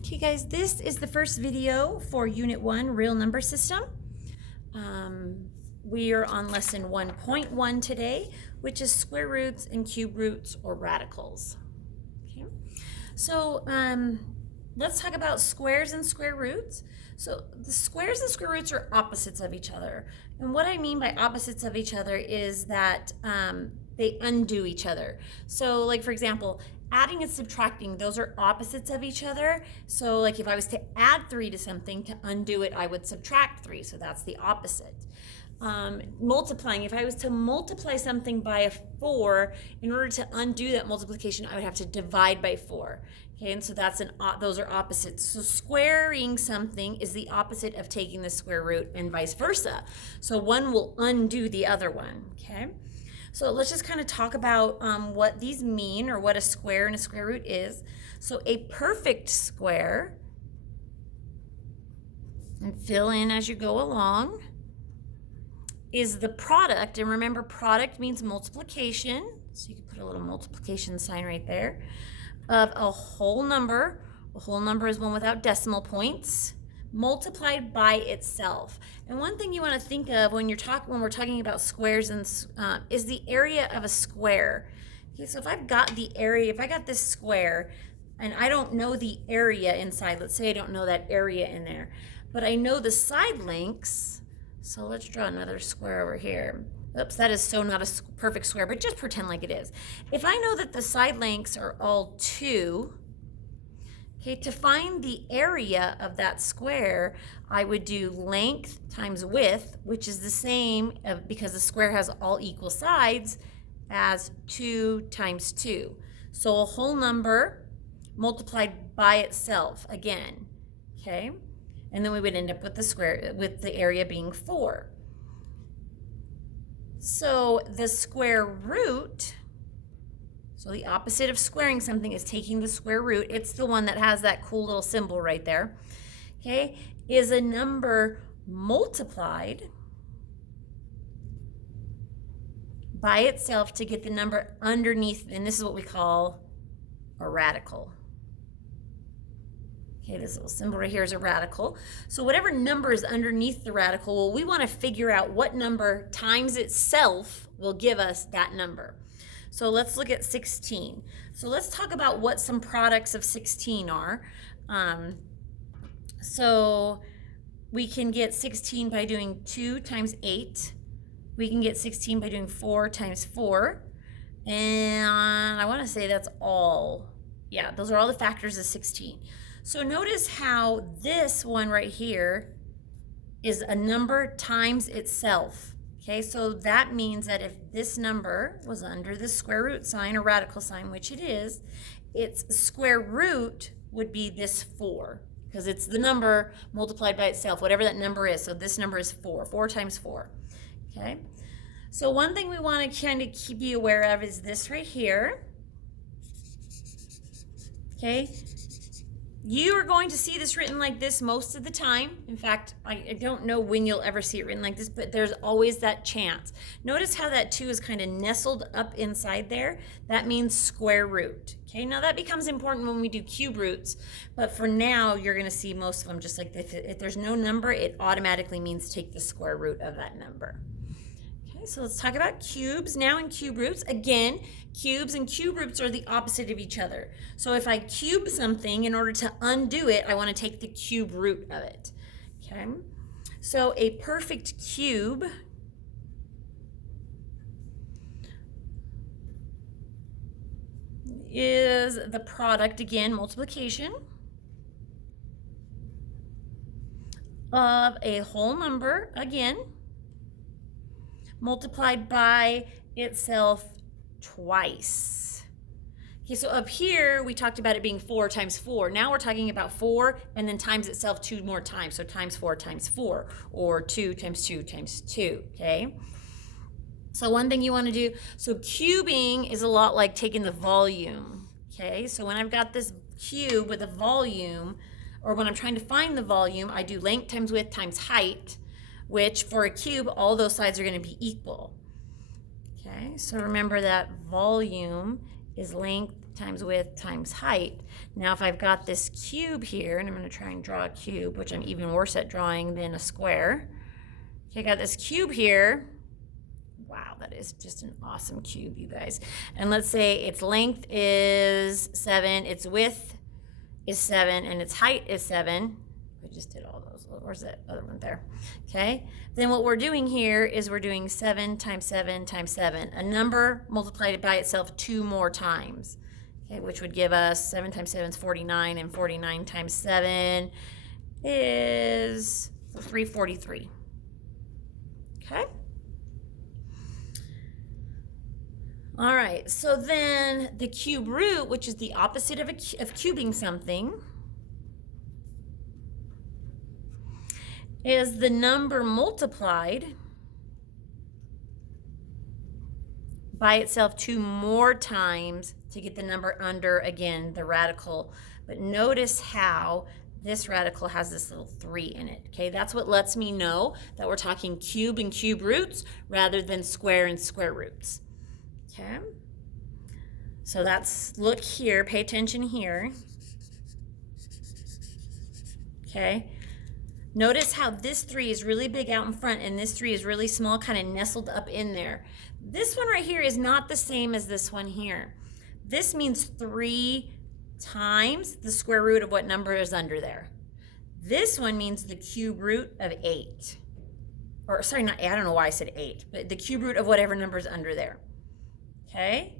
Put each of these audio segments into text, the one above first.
Okay guys, this is the first video for Unit 1, Real Number System. We are on lesson 1.1 today, which is square roots and cube roots or radicals. Okay. So let's talk about squares and square roots. So the squares and square roots are opposites of each other. And what I mean by opposites of each other is that they undo each other. So like for example, adding and subtracting, those are opposites of each other. So like if I was to add 3 to something, to undo it, I would subtract 3. So that's the opposite. Multiplying, if I was to multiply something by a 4, in order to undo that multiplication, I would have to divide by 4. Okay, and so those are opposites. So squaring something is the opposite of taking the square root and vice versa. So one will undo the other one, okay? So let's just kind of talk about what these mean, or what a square and a square root is. So a perfect square, and fill in as you go along, is the product, and remember product means multiplication, so you can put a little multiplication sign right there, of a whole number. A whole number is one without decimal points, multiplied by itself. And one thing you want to think of when we're talking about squares and is the area of a square. Okay, so if I got this square and I don't know the area inside, let's say I don't know that area in there, but I know the side lengths. So let's draw another square over here. Oops, that is so not a perfect square, but just pretend like it is. If I know that the side lengths are all 2, okay, to find the area of that square, I would do length times width, which is the same because the square has all equal sides, as 2 times 2. So a whole number multiplied by itself again, okay? And then we would end up with the area being 4. So the square root, so the opposite of squaring something is taking the square root. It's the one that has that cool little symbol right there, okay, is a number multiplied by itself to get the number underneath, and this is what we call a radical. Okay, this little symbol right here is a radical. So whatever number is underneath the radical, well, we want to figure out what number times itself will give us that number. So let's look at 16. So let's talk about what some products of 16 are. So we can get 16 by doing 2 times 8. We can get 16 by doing 4 times 4. And I want to say that's all. Yeah, those are all the factors of 16. So notice how this one right here is a number times itself. Okay, so that means that if this number was under the square root sign or radical sign, which it is, its square root would be this 4, because it's the number multiplied by itself, whatever that number is. So this number is 4, 4 times 4. Okay, so one thing we want to kind of be aware of is this right here. Okay, you are going to see this written like this most of the time. In fact, I don't know when you'll ever see it written like this, but there's always that chance. Notice how that 2 is kind of nestled up inside there. That means square root. Okay, now that becomes important when we do cube roots, but for now, you're going to see most of them just like this. If there's no number, it automatically means take the square root of that number. Okay, so let's talk about cubes now and cube roots. Again, cubes and cube roots are the opposite of each other. So if I cube something, in order to undo it, I want to take the cube root of it. Okay, so a perfect cube is the product, again, multiplication, of a whole number, again, multiplied by itself twice. Okay, so up here we talked about it being 4 times 4. Now we're talking about 4 and then times itself 2 more times. So times 4 times 4, or 2 times 2 times 2, okay? So one thing you want to do, so cubing is a lot like taking the volume, okay? So when I've got this cube with a volume, or when I'm trying to find the volume, I do length times width times height, which for a cube, all those sides are going to be equal. Okay, so remember that volume is length times width times height. Now if I've got this cube here, and I'm going to try and draw a cube, which I'm even worse at drawing than a square. Okay, I got this cube here. Wow, that is just an awesome cube, you guys. And let's say its length is 7, its width is 7, and its height is 7. I just did all those. Where's that other one there? Okay. Then what we're doing here is we're doing 7 times 7 times 7. A number multiplied by itself 2 more times. Okay, which would give us 7 times 7 is 49, and 49 times 7 is 343. Okay. All right, so then the cube root, which is the opposite of cubing something, is the number multiplied by itself 2 more times to get the number under, again, the radical. But notice how this radical has this little 3 in it, okay? That's what lets me know that we're talking cube and cube roots rather than square and square roots. Okay, so that's, look here, pay attention here. Okay, notice how this 3 is really big out in front and this 3 is really small, kind of nestled up in there. This one right here is not the same as this one here. This means 3 times the square root of what number is under there. This one means the cube root of 8. Or sorry, not 8, I don't know why I said 8, but the cube root of whatever number is under there. Okay,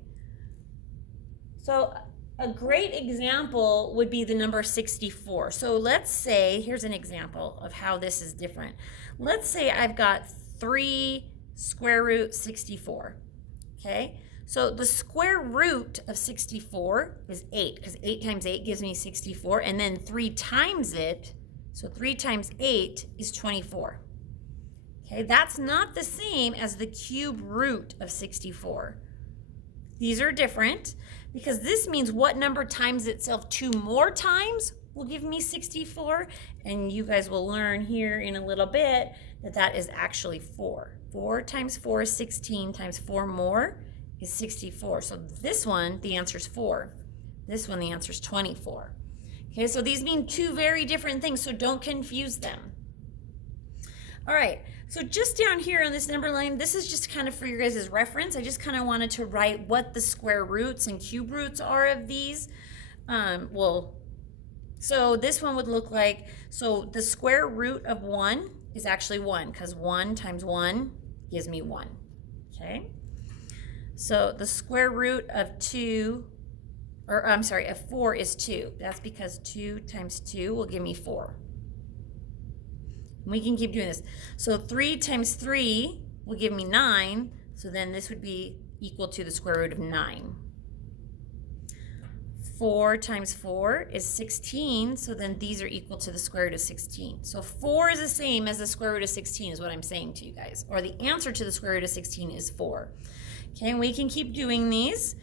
so a great example would be the number 64. So let's say, here's an example of how this is different. Let's say I've got 3 square root 64. Okay, so the square root of 64 is 8, because 8 times 8 gives me 64, and then 3 times it, so 3 times 8 is 24. Okay, that's not the same as the cube root of 64. These are different because this means what number times itself 2 more times will give me 64. And you guys will learn here in a little bit that that is actually 4. 4 times 4 is 16 times 4 more is 64. So this one, the answer is 4. This one, the answer is 24. Okay, so these mean 2 very different things, so don't confuse them. All right, so just down here on this number line, this is just kind of for your guys' reference. I just kind of wanted to write what the square roots and cube roots are of these. So this one would look like, so the square root of 1 is actually 1, because 1 times 1 gives me 1, okay? So the square root of 2, or I'm sorry, of 4 is 2. That's because 2 times 2 will give me 4. We can keep doing this. So 3 times 3 will give me 9. So then this would be equal to the square root of 9. 4 times 4 is 16. So then these are equal to the square root of 16. So 4 is the same as the square root of 16 is what I'm saying to you guys. Or the answer to the square root of 16 is 4. Okay, and we can keep doing these.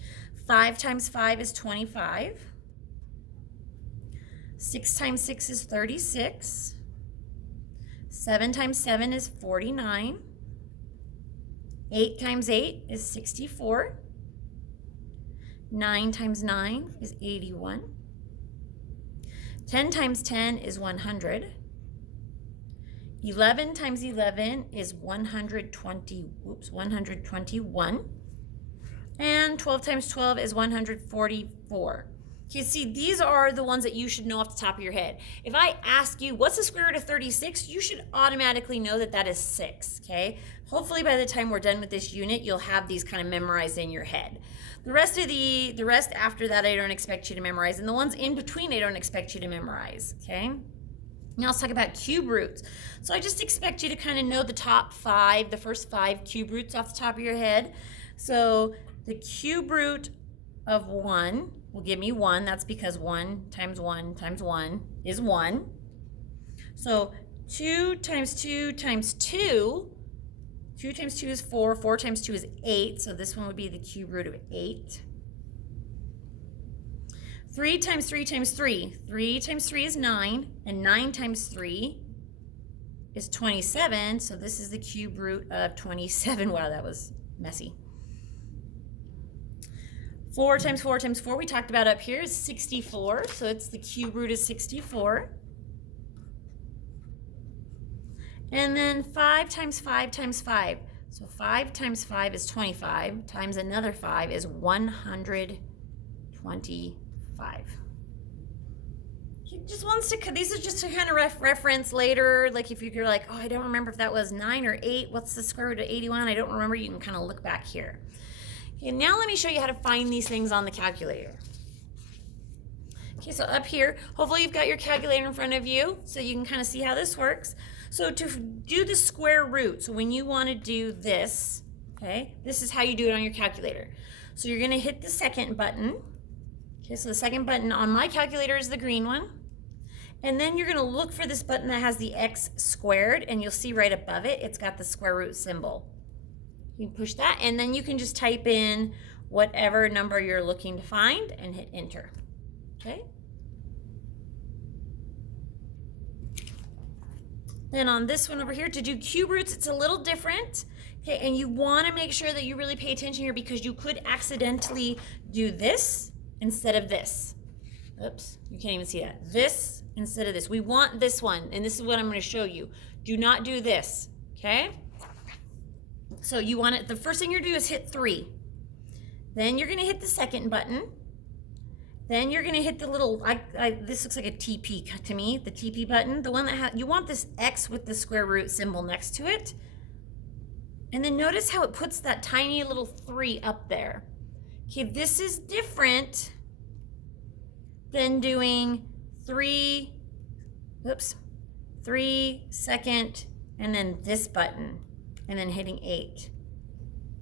5 times 5 is 25. 6 times 6 is 36. 7 times 7 is 49. 8 times 8 is 64. 9 times 9 is 81. 10 times 10 is 100. 11 times 11 is 121. And 12 times 12 is 144. You see, these are the ones that you should know off the top of your head. If I ask you, what's the square root of 36? You should automatically know that that is 6, okay? Hopefully by the time we're done with this unit, you'll have these kind of memorized in your head. The rest after that, I don't expect you to memorize. And the ones in between, I don't expect you to memorize, okay? Now let's talk about cube roots. So I just expect you to kind of know the top 5, the first 5 cube roots off the top of your head. So the cube root of 1 will give me 1. That's because 1 times 1 times 1 is 1. So 2 times 2 times 2, 2 times 2 is 4. 4 times 2 is 8. So this one would be the cube root of 8. 3 times 3 times 3. 3 times 3 is 9. And 9 times 3 is 27. So this is the cube root of 27. Wow, that was messy. 4 times 4 times 4 we talked about up here is 64. So it's the cube root of 64. And then 5 times 5 times 5. So 5 times 5 is 25, times another 5 is 125. He just wants to, these are just to kind of reference later, like if you're like, oh, I don't remember if that was 9 or 8, what's the square root of 81? I don't remember, you can kind of look back here. Okay, now let me show you how to find these things on the calculator. Okay, so up here, hopefully you've got your calculator in front of you so you can kind of see how this works. So to do the square root, so when you want to do this, okay, this is how you do it on your calculator. So you're going to hit the second button. Okay, so the second button on my calculator is the green one. And then you're going to look for this button that has the x squared, and you'll see right above it, it's got the square root symbol. You can push that, and then you can just type in whatever number you're looking to find and hit enter. Okay. Then on this one over here, to do cube roots, it's a little different. Okay, and you want to make sure that you really pay attention here because you could accidentally do this instead of this. Oops, you can't even see that. This instead of this. We want this one, and this is what I'm going to show you. Do not do this, okay? So you want it, the first thing you're going to do is hit 3. Then you're going to hit the second button. Then you're going to hit the little, this looks like a TP to me, the TP button, the one that you want this X with the square root symbol next to it. And then notice how it puts that tiny little 3 up there. Okay, this is different than doing 3 second, and then this button, and then hitting 8.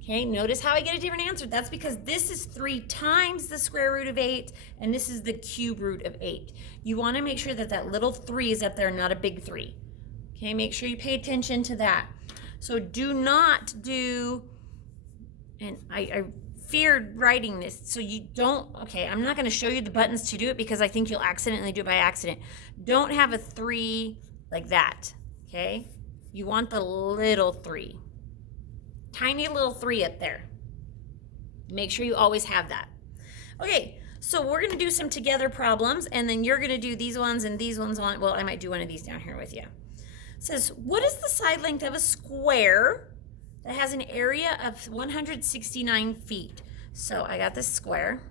Okay, notice how I get a different answer. That's because this is 3 times the square root of 8, and this is the cube root of 8. You want to make sure that that little 3 is up there, not a big 3. Okay, make sure you pay attention to that. So do not do, and I feared writing this, so you don't, okay, I'm not going to show you the buttons to do it because I think you'll accidentally do it by accident. Don't have a 3 like that, okay? You want the little 3. Tiny little 3 up there. Make sure you always have that. Okay, so we're going to do some together problems, and then you're going to do these ones and these ones on, well, I might do one of these down here with you. It says, what is the side length of a square that has an area of 169 feet? So I got this square,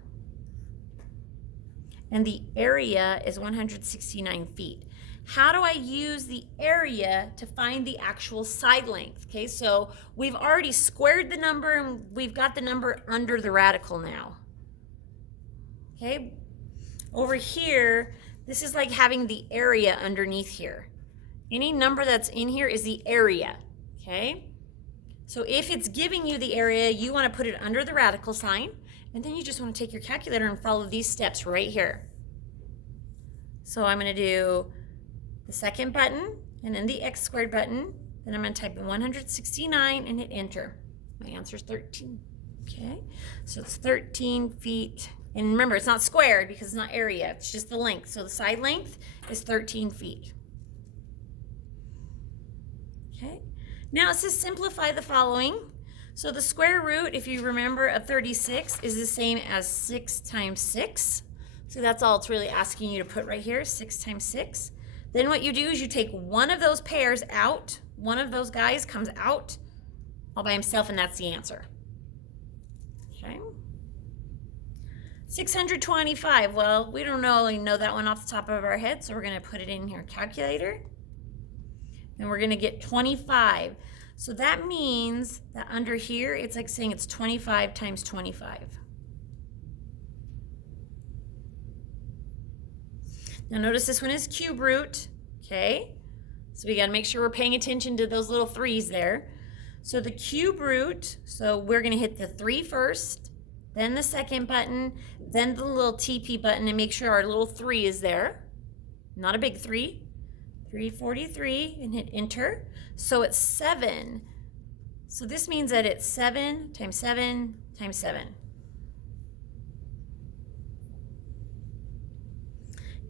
and the area is 169 feet. How do I use the area to find the actual side length? Okay, so we've already squared the number and we've got the number under the radical now. Okay, over here, this is like having the area underneath here. Any number that's in here is the area, okay? So if it's giving you the area, you want to put it under the radical sign, and then you just want to take your calculator and follow these steps right here. So I'm going to do the second button, and then the x squared button. Then I'm going to type in 169 and hit enter. My answer is 13. Okay, so it's 13 feet. And remember, it's not squared because it's not area. It's just the length. So the side length is 13 feet. Okay, now it says simplify the following. So the square root, if you remember, of 36 is the same as 6 times 6. So that's all it's really asking you to put right here, 6 times 6. Then what you do is you take one of those pairs out, one of those guys comes out all by himself, and that's the answer. Okay. 625, well, we don't really know that one off the top of our head, so we're going to put it in here, calculator, and we're going to get 25. So that means that under here, it's like saying it's 25 times 25. Now notice this one is cube root, okay? So we gotta make sure we're paying attention to those little 3's there. So the cube root, so we're gonna hit the 3 first, then the second button, then the little TP button, and make sure our little 3 is there. Not a big 3. 343, and hit enter. So it's 7. So this means that it's 7 times 7 times 7.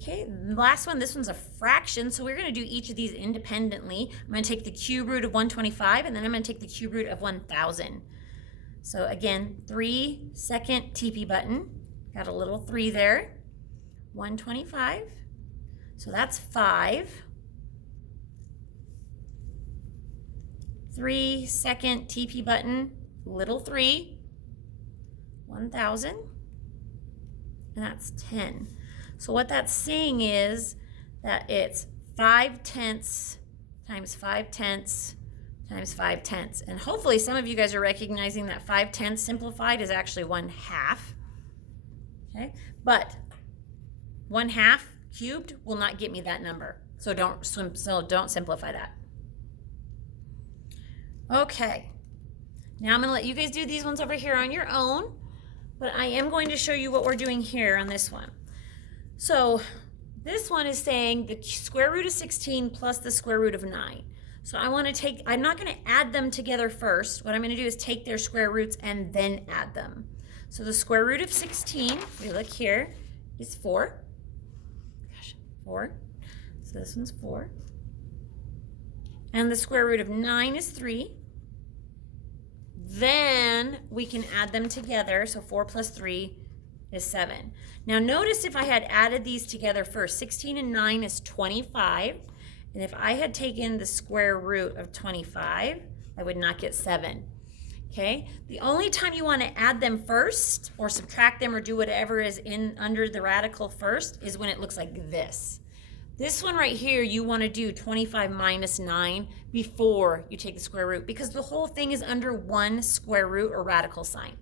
Okay, the last one, this one's a fraction, so we're going to do each of these independently. I'm going to take the cube root of 125, and then I'm going to take the cube root of 1,000. So again, 3-second TP button. Got a little 3 there. 125. So that's 5. 3-second TP button, little 3. 1,000. And that's 10. So what that's saying is that it's 5/10 times 5/10 times 5/10. And hopefully some of you guys are recognizing that 5/10 simplified is actually 1/2. Okay, but 1/2 cubed will not get me that number. So don't simplify that. Okay, now I'm gonna let you guys do these ones over here on your own, but I am going to show you what we're doing here on this one. So this one is saying the square root of 16 plus the square root of 9. So I want to take, I'm not going to add them together first. What I'm going to do is take their square roots and then add them. So the square root of 16, if we look here, is 4. Gosh, 4. So this one's 4. And the square root of 9 is 3. Then we can add them together. So 4 plus 3 is 7. Now notice if I had added these together first, 16 and 9 is 25. And if I had taken the square root of 25, I would not get 7. Okay? The only time you want to add them first or subtract them or do whatever is in under the radical first is when it looks like this. This one right here, you want to do 25 minus 9 before you take the square root because the whole thing is under one square root or radical sign.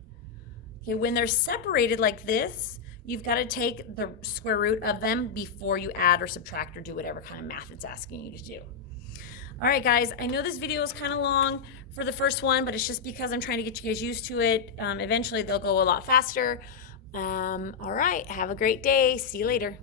Okay, when they're separated like this, you've got to take the square root of them before you add or subtract or do whatever kind of math it's asking you to do. All right, guys, I know this video is kind of long for the first one, but it's just because I'm trying to get you guys used to it. Eventually, they'll go a lot faster. All right, have a great day. See you later.